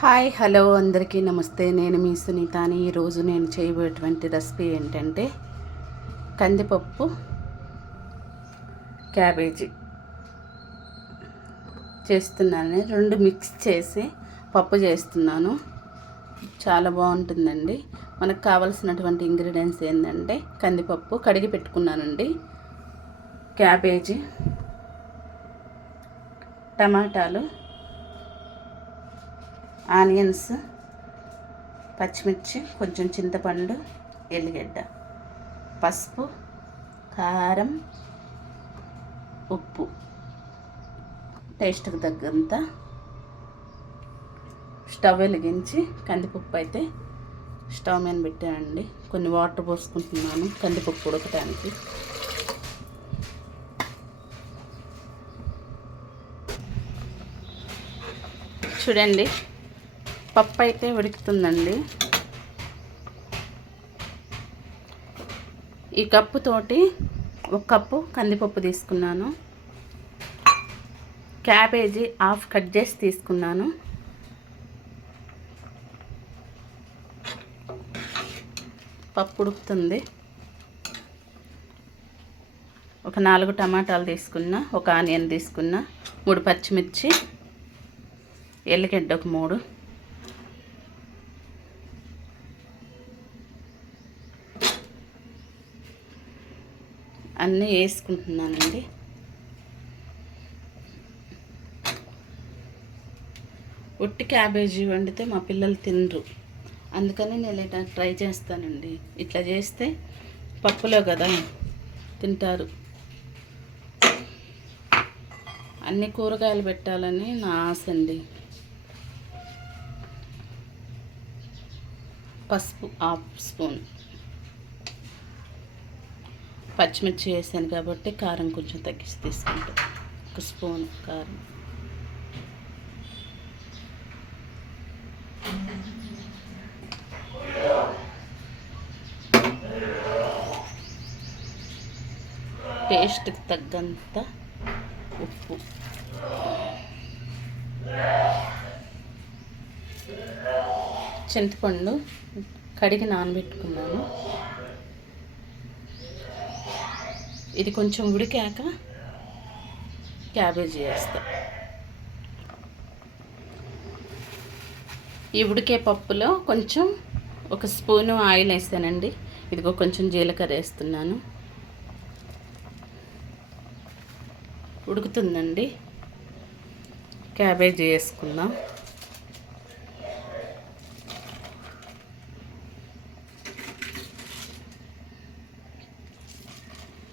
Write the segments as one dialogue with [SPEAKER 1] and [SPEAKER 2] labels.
[SPEAKER 1] Hi hello అందరికీ నమస్తే. నేను మీ సునీతాని. ఈరోజు నేను చేయబోయేటువంటి రెసిపీ ఏంటంటే కందిపప్పు క్యాబేజీ చేస్తున్నాను. రెండు మిక్స్ చేసి పప్పు చేస్తున్నాను. చాలా బాగుంటుందండి. మనకు కావాల్సినటువంటి ఇంగ్రీడియంట్స్ ఏంటంటే కందిపప్పు కడిగి పెట్టుకున్నానండి. క్యాబేజీ టమాటాలు ఆనియన్స్ పచ్చిమిర్చి కొంచెం చింతపండు ఎల్లిగడ్డ పసుపు కారం ఉప్పు. టేస్ట్కి తగ్గంత స్టవ్ వెలిగించి కందిపప్పు అయితే స్టవ్ మీద పెట్టానండి. కొన్ని వాటర్ పోసుకుంటున్నాను. కందిపప్పు ఉడకటానికి. చూడండి. పప్పు అయితే ఉడుకుతుందండి. ఈ కప్పుతోటి ఒక కప్పు కందిపప్పు తీసుకున్నాను. క్యాబేజీ హాఫ్ కట్ చేసి తీసుకున్నాను. పప్పు ఉడుకుతుంది. ఒక నాలుగు టమాటాలు తీసుకున్నా ఒక ఆనియన్ తీసుకున్నా మూడు పచ్చిమిర్చి ఎల్లిగడ్డ ఒక మూడు. అన్నీ వేసుకుంటున్నానండి. ఉట్టి క్యాబేజీ వండితే మా పిల్లలు తినరు. అందుకని నేను ఇలా ట్రై చేస్తానండి. ఇట్లా చేస్తే పప్పులో కదా తింటారు. అన్ని కూరగాయలు పెట్టాలని నా ఆశ అండి. పసుపు హాఫ్ స్పూన్. పచ్చిమిర్చి వేసాను కాబట్టి కారం కొంచెం తగ్గించి తీసుకుంటాను ఒక స్పూన్ కారం. టేస్ట్కి తగ్గంత ఉప్పు. చింతపండు కడిగి నానబెట్టుకున్నాను. ఇది కొంచెం ఉడికాక క్యాబేజీ వేస్తా ఈ ఉడికే పప్పులో కొంచెం ఒక స్పూను ఆయిల్ వేస్తానండి. ఇదిగో కొంచెం జీలకర్ర వేస్తున్నాను. ఉడుకుతుందండి. క్యాబేజీ వేసుకుందాం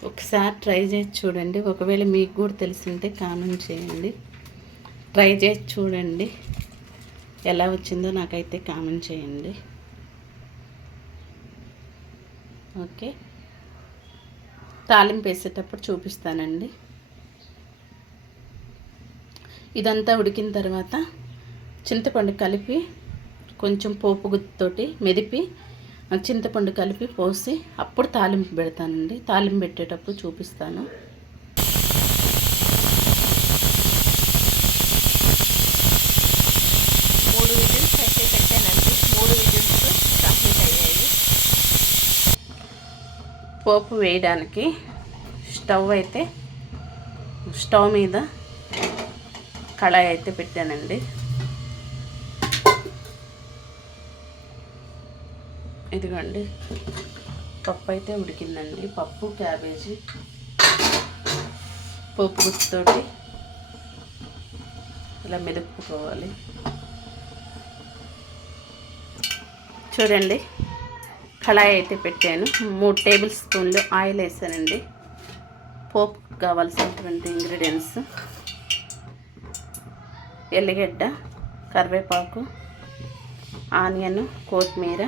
[SPEAKER 1] ఒకసారి ట్రై చేసి చూడండి. ఒకవేళ మీకు కూడా తెలిసింటే కామెంట్ చేయండి. ట్రై చేసి చూడండి. ఎలా వచ్చిందో నాకైతే కామెంట్ చేయండి. ఓకే. తాలింపు వేసేటప్పుడు చూపిస్తానండి. ఇదంతా ఉడికిన తర్వాత చింతపండు కలిపి కొంచెం పోపు గుత్తితోటి మెదిపి చింతపండు కలిపి పోసి అప్పుడు తాలింపు పెడతానండి. తాలింపు పెట్టేటప్పుడు చూపిస్తాను. మూడు విజిల్స్ అయితే పెట్టానండి. మూడు విజిల్స్ కంప్లీట్ అయ్యాయి. పోపు వేయడానికి స్టవ్ అయితే స్టవ్ మీద కళాయి అయితే పెట్టానండి. ఇదిగోండి. పప్పు అయితే ఉడికిందండి. పప్పు క్యాబేజీ పోపు గుత్తోటి ఇలా మెదుపుకోవాలి. చూడండి కళాయి అయితే పెట్టాను. మూడు టేబుల్ స్పూన్లు ఆయిల్ వేసానండి. పోపు కావాల్సినటువంటి ఇంగ్రీడియంట్స్ ఎల్లిగడ్డ కరివేపాకు ఆనియన్ కొత్తిమీర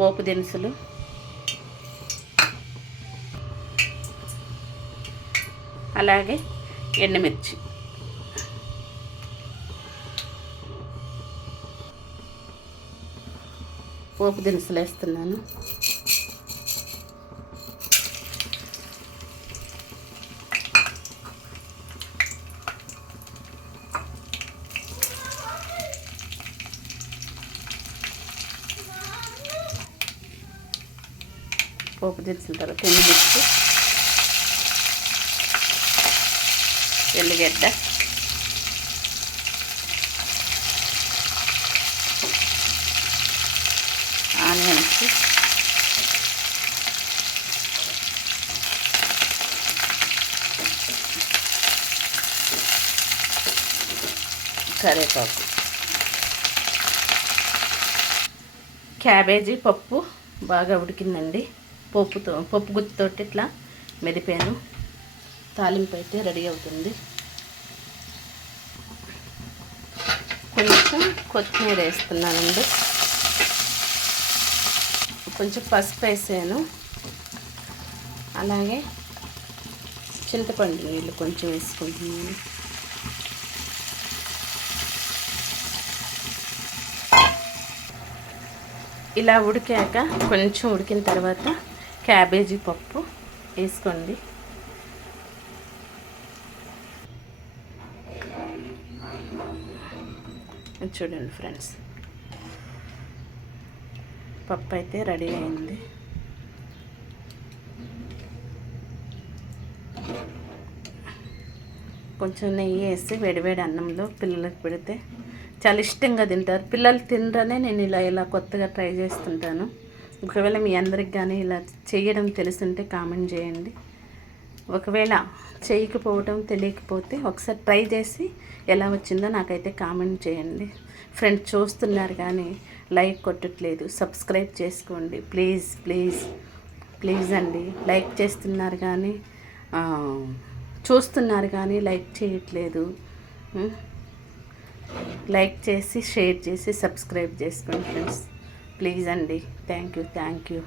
[SPEAKER 1] పోపు దినుసులు. అలాగే ఎండుమిర్చి. పోపు దినుసులు వేస్తున్నాను. పోపు దించిన తర్వాత ఎండుమిర్చి ఎల్లిగడ్డ ఆనియన్స్ కరేపాకు క్యాబేజీ పప్పు బాగా ఉడికిందండి. పప్పుతో పప్పు గుత్తితోటి ఇట్లా మెదిపాను. తాలింపు అయితే రెడీ అవుతుంది. కొంచెం కొత్తిమీర వేస్తున్నానండి. కొంచెం పసుపు వేసాను. అలాగే చింతపండు నీళ్ళు కొంచెం వేసుకుంటున్నాను. ఇలా ఉడికాక కొంచెం ఉడికిన తర్వాత క్యాబేజీ పప్పు వేసుకోండి. చూడండి ఫ్రెండ్స్. పప్పు అయితే రెడీ అయింది. కొంచెం నెయ్యి వేసి వేడివేడి అన్నంలో పిల్లలకు పెడితే చాలా ఇష్టంగా తింటారు. పిల్లలు తినరనే నేను ఇలా ఇలా కొత్తగా ట్రై చేస్తుంటాను. ఒకవేళ మీ అందరికి కానీ ఇలా చేయడం తెలుసుంటే కామెంట్ చేయండి. ఒకవేళ చేయకపోవటం తెలియకపోతే ఒకసారి ట్రై చేసి ఎలా వచ్చిందో నాకైతే కామెంట్ చేయండి. ఫ్రెండ్స్ చూస్తున్నారు కానీ లైక్ కొట్టట్లేదు. సబ్స్క్రైబ్ చేసుకోండి. ప్లీజ్ ప్లీజ్ ప్లీజ్ అండి. లైక్ చేస్తున్నారు కానీ చూస్తున్నారు కానీ లైక్ చేయట్లేదు. లైక్ చేసి షేర్ చేసి సబ్స్క్రైబ్ చేసుకోండి ఫ్రెండ్స్ ప్లీజ్ అండి థ్యాంక్ యూ థ్యాంక్ యూ